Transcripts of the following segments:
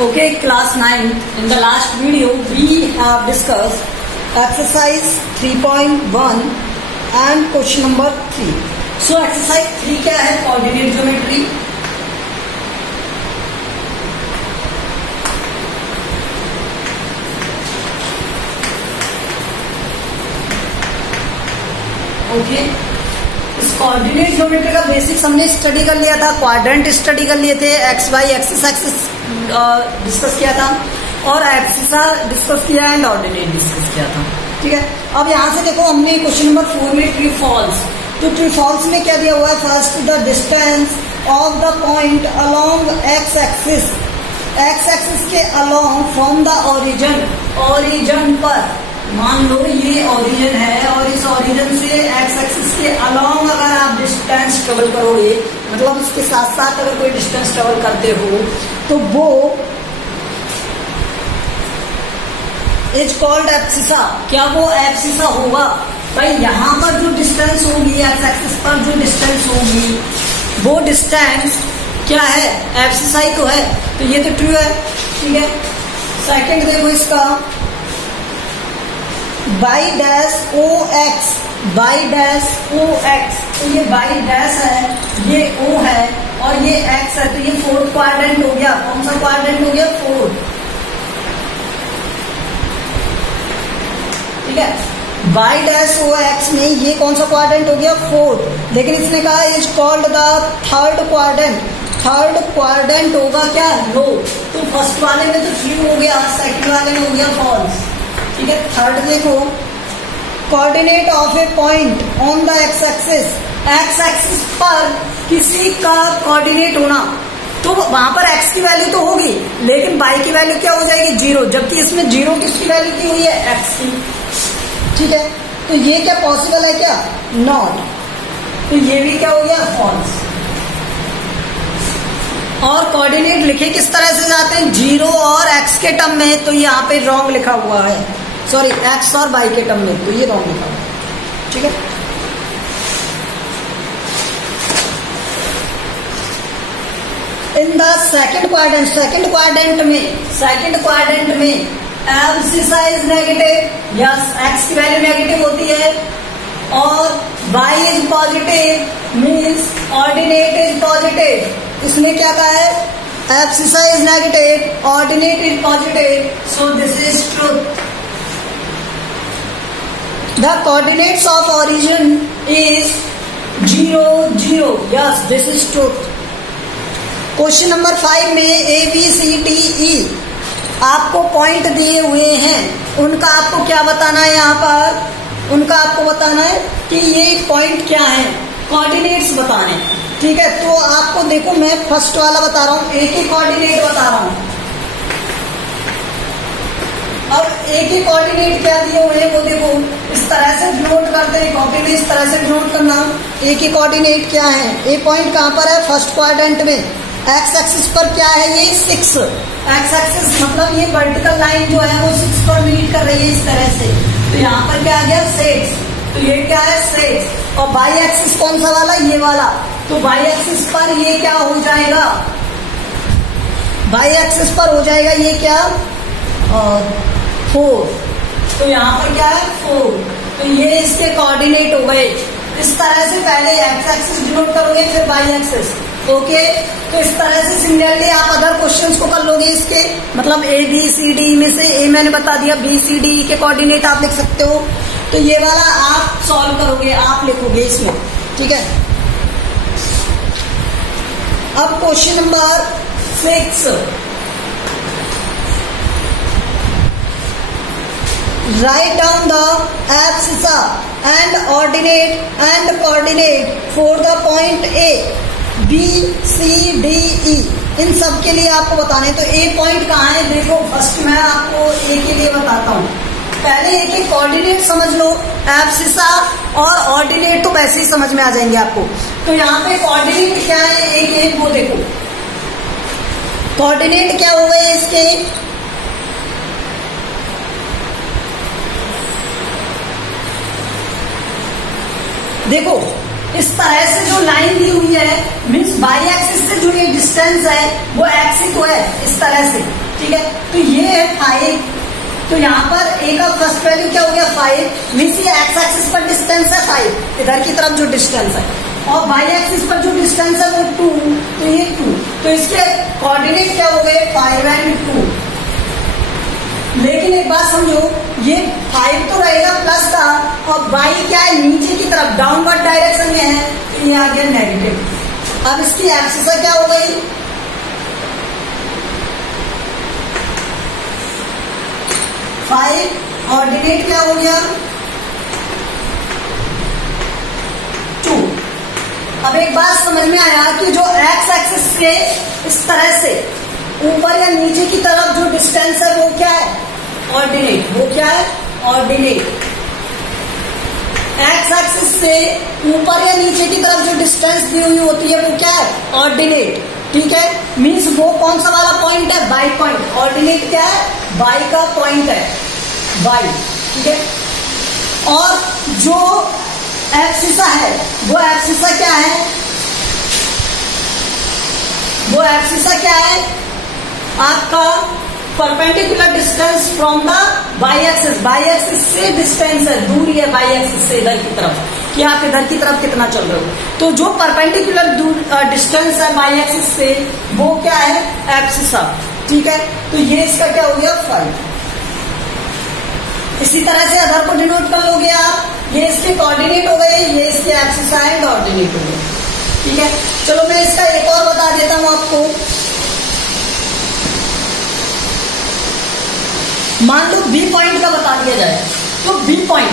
Okay, class 9. In the last video, we have discussed exercise 3.1 and question number 3. So, exercise 3 क्या है? Coordinate geometry. Okay. इस coordinate geometry का basics हमने study कर लिया था, क्वाड्रेंट स्टडी कर लिए थे, एक्स वाई एक्सिस डिस्कस किया था और एब्सिसा डिस्कस किया एंड ऑर्डिनेट डिस्कस किया था. ठीक है, अब यहाँ से देखो हमने क्वेश्चन नंबर 4 में ट्रू फॉल्स. तो ट्रू फॉल्स में क्या दिया हुआ है? First the distance of the point along x axis, x axis के along from the origin, origin पर मान लो ये ओरिजिन है और इस ओरिजिन से एक्स एक्सिस के अलोंग अगर आप डिस्टेंस ट्रेवल करोगे, मतलब उसके साथ साथ अगर कोई डिस्टेंस ट्रेवल करते हो तो वो इज कॉल्ड एब्सिसा. क्या वो एब्सिसा होगा? भाई यहाँ पर जो डिस्टेंस होगी, एक्स एक्सिस पर जो डिस्टेंस होगी, वो डिस्टेंस क्या है? एब्सिसा ही तो है. तो ये तो ट्रू है. ठीक है, सेकंड देखो इसका Y dash O X, Y dash O X. तो ये बाई डैश है, ये ओ है और ये एक्स है. तो ये फोर्थ क्वाड्रेंट हो गया. कौन सा क्वाड्रेंट हो गया? फोर्थ. ठीक है, बाई डैश ओ एक्स में ये कौन सा क्वाड्रेंट हो गया? फोर्थ. लेकिन इसने कहा is called the third quadrant. Third quadrant होगा क्या? लो. तो फर्स्ट वाले में तो ट्रू हो गया, सेकंड वाले में हो गया फॉल्स. ठीक है, थर्ड देखो coordinate of A point on the x axis, x axis पर किसी का कोऑर्डिनेट होना, तो वहां पर एक्स की वैल्यू तो होगी लेकिन वाई की वैल्यू क्या हो जाएगी? 0. जबकि इसमें 0 किसकी वैल्यू की हुई है? एक्स की. ठीक है, तो ये क्या पॉसिबल है? क्या नॉट. तो ये भी क्या हो गया? फॉल्स. और कोऑर्डिनेट लिखे किस तरह से जाते हैं? 0 और एक्स के टर्म में. तो यहाँ पे रॉन्ग लिखा हुआ है, सॉरी एक्स और वाई के टर्म में, तो ये रॉन्ग लिखा हुआ है. ठीक है, in the second quadrant, second quadrant में abscissa is negative. Yes, x की वैल्यू नेगेटिव होती है और y is positive, means ordinate is positive. इसने क्या कहा है? Abscissa is negative, ordinate is positive. So this is truth. The coordinates of origin is 0, 0. Yes, this is truth. Question number 5 में ए B C D ई आपको point दिए हुए हैं, उनका आपको क्या बताना है? यहाँ पर उनका आपको बताना है कि ये पॉइंट क्या है, कोऑर्डिनेट्स बताने. ठीक है, तो आपको देखो मैं फर्स्ट वाला बता रहा हूँ, एक ही कोऑर्डिनेट बता रहा हूँ. अब एक ही कोऑर्डिनेट क्या दिए हुए हैं वो देखो, इस तरह से नोट करते हैं, कॉपी में इस तरह से नोट करना. एक ही कोऑर्डिनेट क्या है? ए पॉइंट कहाँ पर है? फर्स्ट क्वाड्रेंट में. एक्स एक्सिस पर क्या है? ये 6. एक्स एक्सिस मतलब ये वर्टिकल लाइन जो है वो 6 पर मीट कर रही है इस तरह से. तो यहाँ पर क्या आ गया? 6. तो ये क्या है? 6. और वाई एक्सिस कौन सा वाला? ये वाला. तो वाई एक्सिस पर ये क्या हो जाएगा? वाई एक्सिस पर हो जाएगा ये क्या? 4. तो यहाँ पर क्या है? 4. तो ये इसके कोऑर्डिनेट हो गए. इस तरह से पहले एक्स एक्सिस डिनोट करोगे फिर वाई एक्सिस. ओके, तो इस तरह से सिमिलरली आप अदर क्वेश्चंस को कर लोगे इसके, मतलब ए बी सी डी में से ए मैंने बता दिया, बी सी डी के कोऑर्डिनेट आप लिख सकते हो. तो ये वाला आप सॉल्व करोगे, आप लिखोगे इसमें. ठीक है, अब question number 6. Write down the abscissa and ordinate and coordinate for the point A B C D E. इन सब के लिए आपको बताना है. तो ए पॉइंट कहाँ है? देखो फर्स्ट मैं आपको ए के लिए बताता हूँ. पहले एक एक कोऑर्डिनेट समझ लो. एब्सिसा और ऑर्डिनेट तो वैसे ही समझ में आ जाएंगे आपको. तो यहाँ पे कोऑर्डिनेट क्या है? एक वो देखो कोऑर्डिनेट क्या हो गए इसके? देखो इस तरह से जो लाइन दी हुई है मीन्स बाई एक्सिस से जो ये डिस्टेंस है वो एक्स ही तो है इस तरह से. ठीक है, तो ये है 5, तो यहाँ पर ए का फर्स्ट वैल्यू क्या हो गया 5, मीन्स ये एक्स एक्सिस पर डिस्टेंस है 5, इधर की तरफ जो डिस्टेंस है, और वाई एक्सिस पर जो डिस्टेंस है वो 2, तो ये 2, तो इसके कोऑर्डिनेट क्या हो गए 5 एंड 2। लेकिन एक बात समझो, ये 5 तो रहेगा प्लस का, और वाई क्या है नीचे की तरफ डाउनवर्ड डायरेक्शन में है, तो ये आ गया नेगेटिव। अब इसकी एक्सिस क्या हो गई 5, कोऑर्डिनेट क्या हो गया 2। अब एक बात समझ में आया कि जो एक्स एक्सिस से इस तरह से ऊपर या नीचे की तरफ जो डिस्टेंस है वो क्या है ऑर्डिनेट, वो क्या है ऑर्डिनेट। एक्स एक्सिस से ऊपर या नीचे की तरफ जो डिस्टेंस दी हुई होती है वो क्या है ऑर्डिनेट, ठीक है, मीन्स वो कौन सा वाला पॉइंट है बाई पॉइंट। ऑर्डिनेट क्या है बाई का पॉइंट है, बाई, ठीक है। और जो एब्सिसा है वो एब्सिसा क्या है, वो एब्सिसा क्या है आपका perpendicular distance from the by axis, by axis से डिस्टेंस है, दूरी है बाई एक्सिस से इधर की तरफ, कि आप इधर की तरफ कितना चल रहे हो, तो जो परपेंडिकुलर डिस्टेंस है बाई एक्सिस से वो क्या है एब्सिसा, ठीक है। तो ये इसका क्या हो गया 5। इसी तरह से अदर को डिनोट कर लोगे आप, ये इसके कोऑर्डिनेट हो गए, ये इसके एब्सिसा एंड ऑर्डिनेट हो गए, ठीक है। चलो मैं इसका एक और बता देता हूं आपको। मान लो बी पॉइंट का बता दिया जाए, तो बी पॉइंट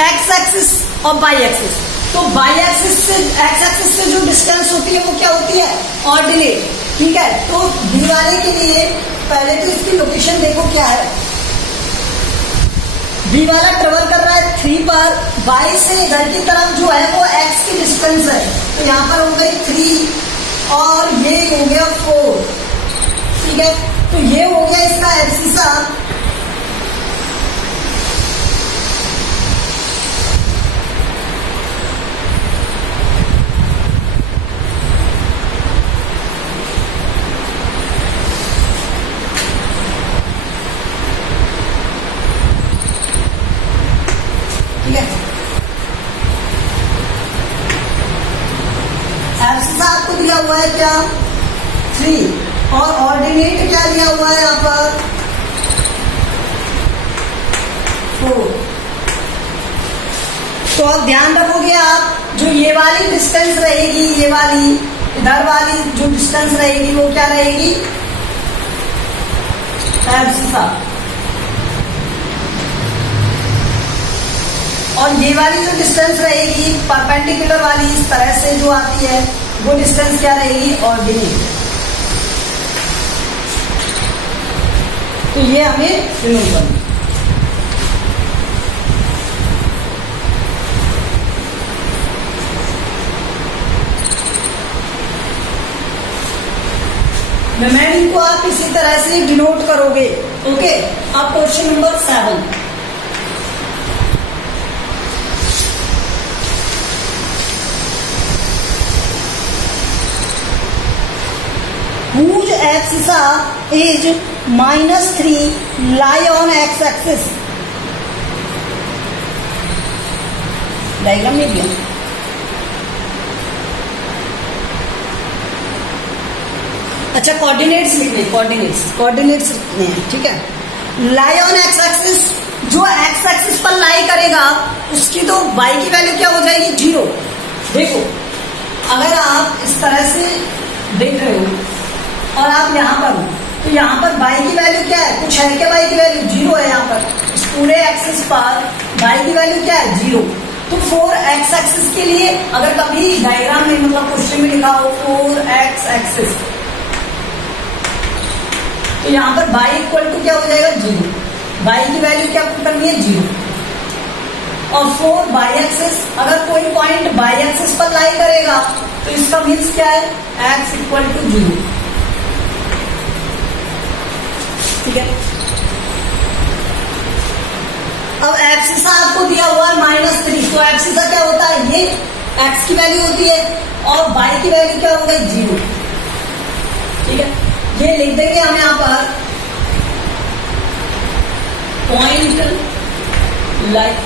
एक्स एक्सिस और बाई एक्सिस, तो बाई एक्सिस से एक्स एक्सिस से जो डिस्टेंस होती है वो क्या होती है ऑर्डिनेट, ठीक है। तो बी वाले के लिए पहले तो इसकी लोकेशन देखो क्या है, बी वाला ट्रेवल कर रहा है 3 पर, बाई से इधर की तरफ जो है वो एक्स की डिस्टेंस है, तो यहाँ पर हो गई 3 और ये हो गया 4, ठीक है। तो ये हो गया इसका एब्सिसा, एब्सिसा आपको दिया हुआ है क्या 3, और ऑर्डिनेट क्या दिया हुआ है यहाँ पर 4। तो अब ध्यान रखोगे आप, जो ये वाली डिस्टेंस रहेगी, ये वाली इधर वाली जो डिस्टेंस रहेगी वो क्या रहेगी एब्सिसा, और ये वाली जो डिस्टेंस रहेगी परपेंडिकुलर वाली इस तरह से जो आती है वो डिस्टेंस क्या रहेगी ऑर्डिनेट। तो ये हमें रिमूव करना। रिमेनिंग को आप इसी तरह से डिनोट करोगे, ओके। अब question number 7, whose abscissa is -3 lie on x axis। Diagram में दिया, अच्छा कोऑर्डिनेट्स लिखने, कोऑर्डिनेट्स लिखने हैं, ठीक है। लाई ऑन एक्स एक्सिस, जो एक्स एक्सिस पर लाई करेगा उसकी तो y की वैल्यू क्या हो जाएगी 0। देखो अगर आप इस तरह से देख रहे हो और आप यहाँ पर हो, तो यहाँ पर y की वैल्यू क्या है, कुछ है क्या y की वैल्यू 0 है। यहाँ पर इस पूरे एक्सिस पर y की वैल्यू क्या है 0। तो 4x एक्सिस के लिए अगर कभी डायग्राम में मतलब क्वेश्चन में लिखा हो 4x एक्सिस, तो यहाँ पर y इक्वल टू क्या हो जाएगा 0, y की वैल्यू क्या करनी है 0। और 4 बाई एक्सिस, अगर कोई पॉइंट बाई एक्सिस पर लाई करेगा तो इसका मीन्स क्या है x इक्वल टू 0, ठीक है। अब एब्सिसा आपको दिया हुआ है -3, तो एब्सिसा क्या होता है, ये x की वैल्यू होती है और y की वैल्यू क्या हो गई 0, ठीक है। ये लिख देंगे हम यहाँ पर पॉइंट लाइक,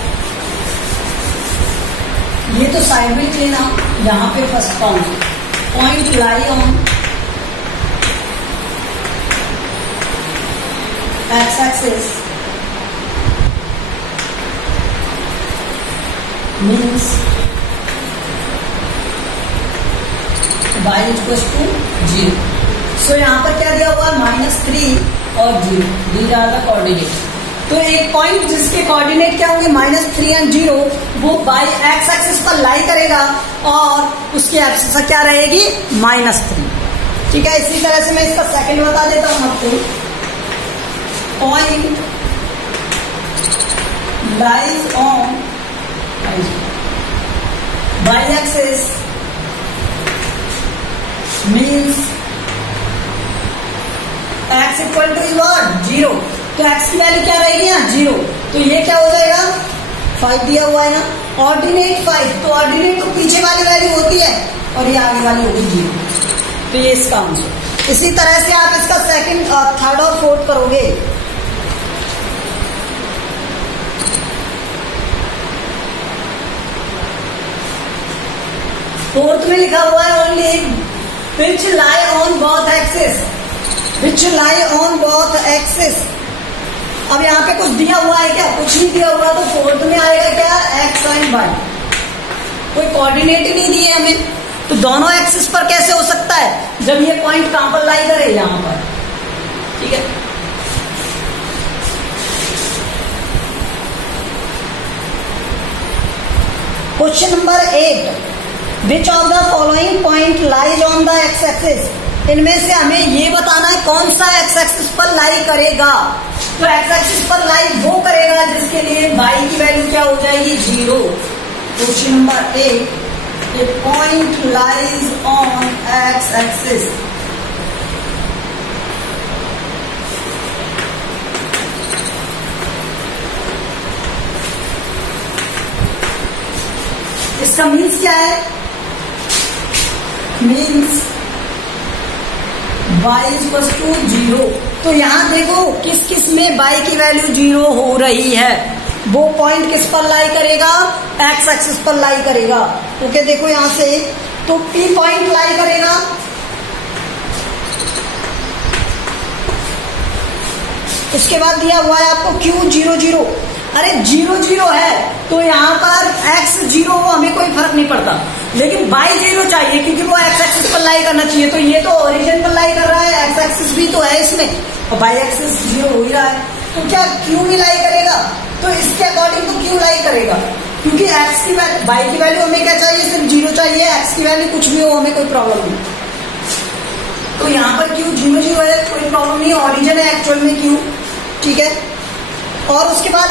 ये तो साइड में लेना, यहां पे first count, point lie on x axis means y equals to 0। सो यहाँ पर क्या दिया हुआ है, -3 और 0, दीज आर द कोऑर्डिनेट। तो एक पॉइंट जिसके कोऑर्डिनेट क्या होंगे -3 एंड 0, वो बाई एक्स एक्सिस पर लाई करेगा और उसकी एक्सिस क्या रहेगी -3। ठीक है, इसी तरह से मैं इसका सेकंड बता देता हूं आपको। Point lies on Y axis means x equal to what 0। तो x की वैल्यू क्या रहेगी ना 0। तो ये क्या हो जाएगा 5 दिया हुआ है ना, ऑर्डिनेट 5, तो ऑर्डिनेट तो पीछे वाली वैल्यू होती है और ये आगे वाली होगी 0। तो ये इसका आंसर। इसी तरह से आप इसका सेकंड, थर्ड और फोर्थ करोगे। फोर्थ में लिखा हुआ है only which lie on both axis, which lie on both axis। अब यहाँ पे कुछ दिया हुआ है क्या, कुछ नहीं दिया हुआ, तो फोर्थ में आएगा क्या x एंड y, कोई कोऑर्डिनेट ही नहीं दिए हमें। तो दोनों एक्सिस पर कैसे हो सकता है, जब ये पॉइंट कहां पर लाई करे, यहां पर। ठीक है, question number 8, which of the following point lies on the x axis. इनमें से हमें ये बताना है कौन सा एक्स एक्सिस पर लाई करेगा। तो एक्स एक्सिस पर लाई वो करेगा जिसके लिए y की वैल्यू क्या हो जाएगी 0। Question number 8, A point lies on x axis इसका मीन्स क्या है, मीन्स y इक्वल टू 0। तो यहां देखो किस किस में y की वैल्यू 0 हो रही है, वो पॉइंट किस पर लाई करेगा, x एक्सिस पर लाई करेगा। ओके, देखो यहां से तो P पॉइंट लाई करेगा, उसके बाद दिया हुआ है आपको Q 0 0। अरे 0 0 है तो यहाँ पर x 0 हो, हमें कोई फर्क नहीं पड़ता, लेकिन y 0 चाहिए क्योंकि वो x एक्सिस पर लाई करना चाहिए। तो ये तो ओरिजिन पर लाई कर रहा है, x एक्सिस भी तो है इसमें, और y एक्सिस 0 हो ही रहा है, तो क्या Q भी लाई करेगा। तो इसके अकॉर्डिंग तो Q लाई करेगा, क्योंकि x की वैल्यू, y की वैल्यू हमें क्या चाहिए, सिर्फ 0 चाहिए, x की वैल्यू कुछ भी हो हमें कोई प्रॉब्लम नहीं। तो यहाँ पर Q 0 0 है, कोई प्रॉब्लम नहीं, ओरिजिन है एक्चुअल में Q। ठीक है, और उसके बाद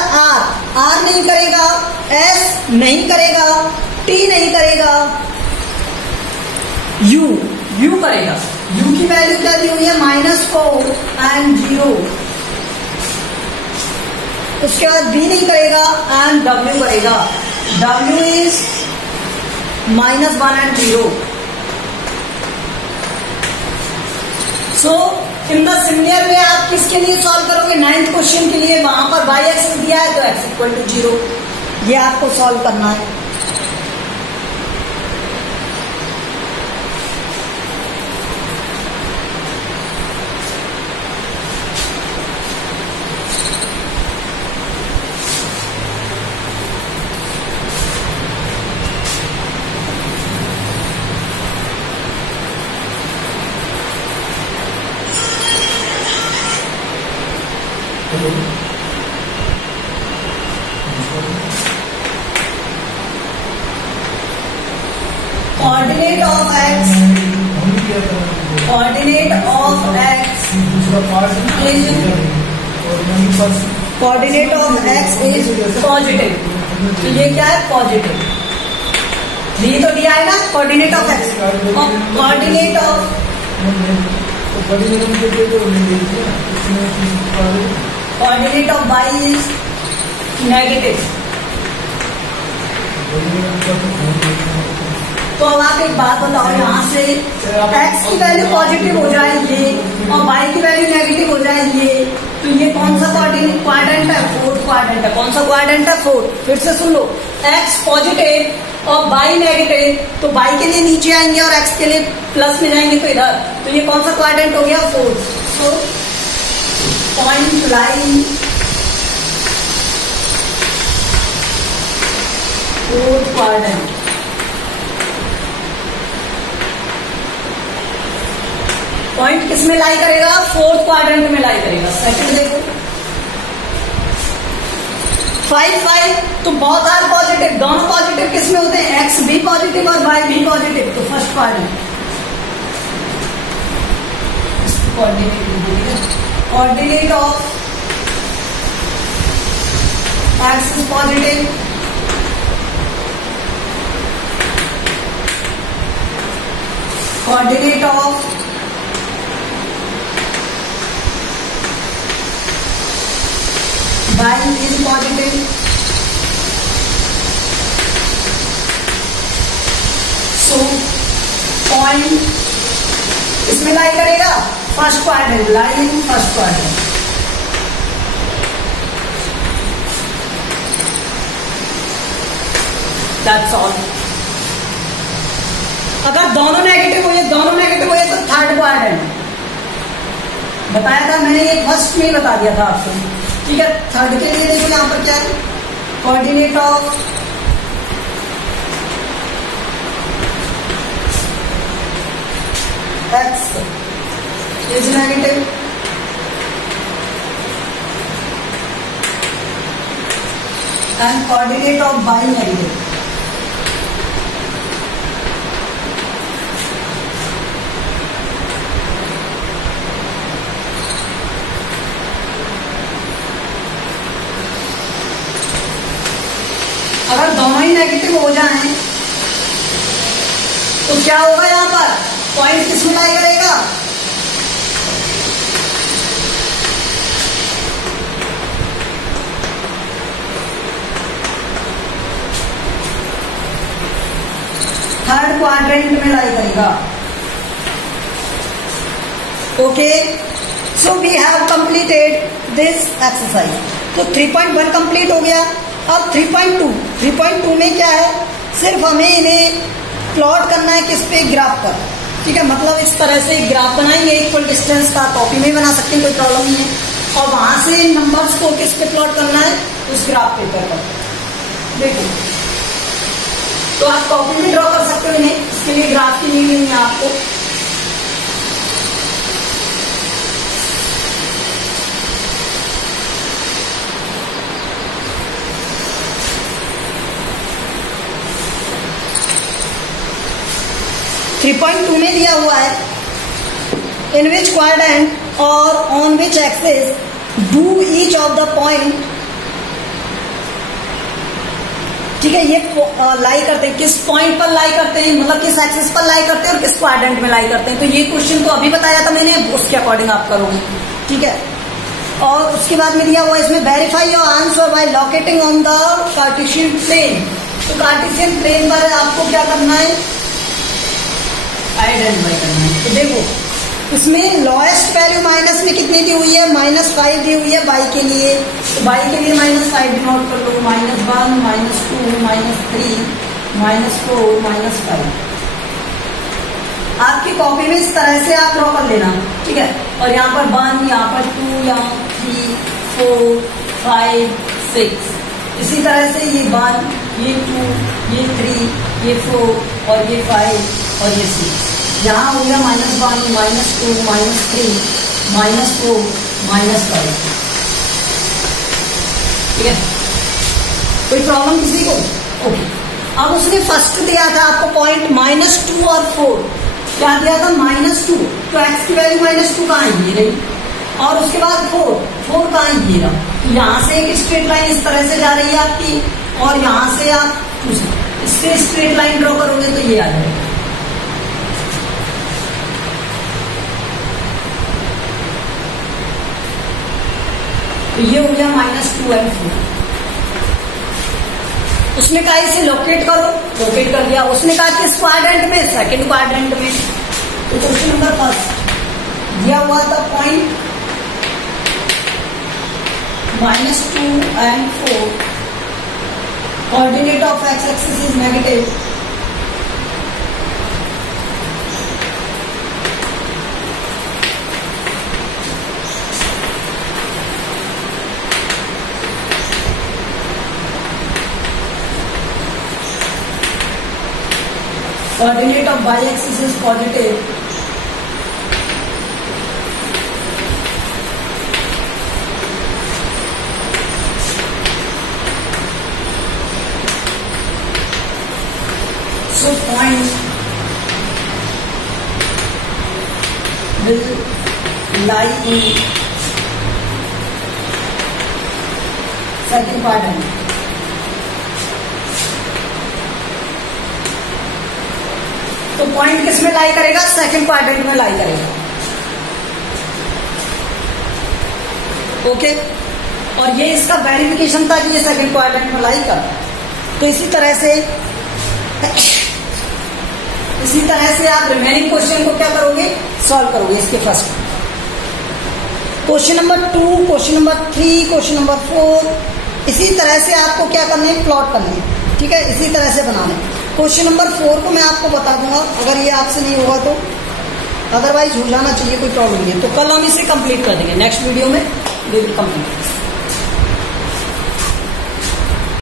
R नहीं करेगा, S नहीं करेगा, T नहीं करेगा, U करेगा। U की वैल्यू क्या दी हुई है -4 एंड 0। उसके बाद B नहीं करेगा एंड W करेगा, W is -1 and 0। So in the similar में आप किसके लिए सॉल्व करोगे, 9th क्वेश्चन के लिए, वहां पर y एक्सिस दिया है तो x इक्वल टू 0, ये आपको सॉल्व करना है। Coordinate of x, coordinate of x coordinate of x is positive. तो ये क्या है, पॉजिटिव। ये तो दिया है ना, coordinate of x, coordinate of coordinate of y is negative. तो अब आप एक बात बताओ, यहाँ से x की वैल्यू पॉजिटिव हो जाए ये, और y की वैल्यू नेगेटिव हो जाए ये, तो ये कौन सा क्वाड्रेंट है? फोर्थ क्वाड्रेंट है। कौन सा क्वाड्रेंट है? फोर्थ। फिर से सुन लो, एक्स पॉजिटिव और बाई नेगेटिव, तो बाई के लिए नीचे आएंगे और एक्स के लिए प्लस में जाएंगे, तो इधर। तो ये कौन सा क्वाड्रेंट हो गया? फोर्थ। सो पॉइंट लाई फोर्थ क्वाड्रेंट। पॉइंट किस में लाई करेगा? फोर्थ क्वाड्रेंट में लाई करेगा। सेकंड देखो 5 5, तो बहुत सारे पॉजिटिव, दोनों पॉजिटिव किस में होते हैं? एक्स भी पॉजिटिव और वाई भी पॉजिटिव, तो first quadrant. Coordinate of x is positive, coordinate of y is positive, so point इसमें लाई करेगा first quadrant, lie in first quadrant. That's all. अगर दोनों नेगेटिव हो तो थर्ड क्वाड्रेंट। बताया था मैंने, ये फर्स्ट में ही बता दिया था आपको, ठीक है। थर्ड के लिए देखो यहां पर क्या है? Coordinate of x is negative, and coordinate of y negative. अगर दोनों ही नेगेटिव हो जाएं तो क्या होगा? यहां पर पॉइंट किस में लाई करेगा? थर्ड क्वाड्रेंट में लाई करेगा। Okay, so we have completed this exercise. तो 3.1 कंप्लीट हो गया। अब 3.2 में क्या है? सिर्फ हमें इन्हें प्लॉट करना है किस पे? ग्राफ पर, ठीक है। मतलब इस तरह से ग्राफ बनाएंगे इक्वल डिस्टेंस का, कॉपी में बना सकते हैं, कोई प्रॉब्लम नहीं है। और वहां से नंबर्स को किस पे प्लॉट करना है? उस ग्राफ पेपर पर। देखो, तो आप कॉपी में ड्रॉ कर सकते हो इन्हें, इसके लिए ग्राफ की नीड नहीं है आपको। .2 में दिया हुआ है, इन विच क्वाड्रेंट और on which axis do each of the point, ठीक है। ये लाई करते हैं, किस पॉइंट पर लाई करते हैं, मतलब किस एक्सिस पर लाई करते हैं और किस क्वाड्रेंट में लाई करते हैं। तो ये क्वेश्चन तो अभी बताया था मैंने, उसके अकॉर्डिंग आप करोगे, ठीक है। और उसके बाद में दिया हुआ है इसमें, verify your answer by locating on the Cartesian plane. तो कार्टेशियन प्लेन पर आपको क्या करना है? आइडेंटिफाई करना है। तो देखो इसमें लोएस्ट वैल्यू माइनस में कितनी दी हुई है? -5 दी हुई है बाई के लिए। तो बाई के लिए -5 डिनोट कर लो, -1 -2 -3 -4 -5। आपकी कॉपी में इस तरह से आप ड्रॉ कर लेना, ठीक है। और यहाँ पर 1, यहाँ पर 2, यहाँ 3 4 5 6, इसी तरह से ये 1, ये 2, ये 3, ये 4 और ये 5 और ये 6। यहाँ हो गया -1 -2 -3 -4 -5, ठीक है। कोई प्रॉब्लम किसी को? ओके। अब उसने फर्स्ट दिया था आपको पॉइंट -2 और 4, क्या दिया था? -2, तो एक्स की वैल्यू -2 कहाँ है? ये रही। और उसके बाद 4 कहाँ है? ये रहा। तो यहाँ से एक स्ट्रेट लाइन इस तरह से जा रही है आपकी, और यहाँ से आप इससे स्ट्रेट लाइन ड्रॉ करोगे तो ये आ जाएगा। तो ये हो गया -2 और 4। उसने कहा इसे लोकेट करो, लोकेट कर दिया। उसने कहा किस क्वाड्रेंट में? सेकंड क्वाड्रेंट में। तो क्वेश्चन नंबर फर्स्ट दिया हुआ था point -2 and 4. Coordinate of x-axis is negative. Coordinate of y-axis is positive. So point will lie in second quadrant. तो पॉइंट किस में लाई करेगा? सेकंड क्वाड्रेंट में लाई करेगा. ओके. और ये इसका वेरिफिकेशन था कि ये सेकंड क्वाड्रेंट में लाई कर. तो इसी तरह से आप रिमेनिंग क्वेश्चन को क्या करोगे? सॉल्व करोगे. इसके first question number 2, question number 3, question number 4, इसी तरह से आपको क्या करना है? प्लॉट करना है. ठीक है, इसी तरह से बनाना है. क्वेश्चन नंबर 4 को मैं आपको बता दूंगा, अगर ये आपसे नहीं होगा तो, अदरवाइज हो जाना चाहिए, कोई प्रॉब्लम नहीं है. तो कल हम इसे कंप्लीट कर देंगे. नेक्स्ट वीडियो में वी विल कंप्लीट.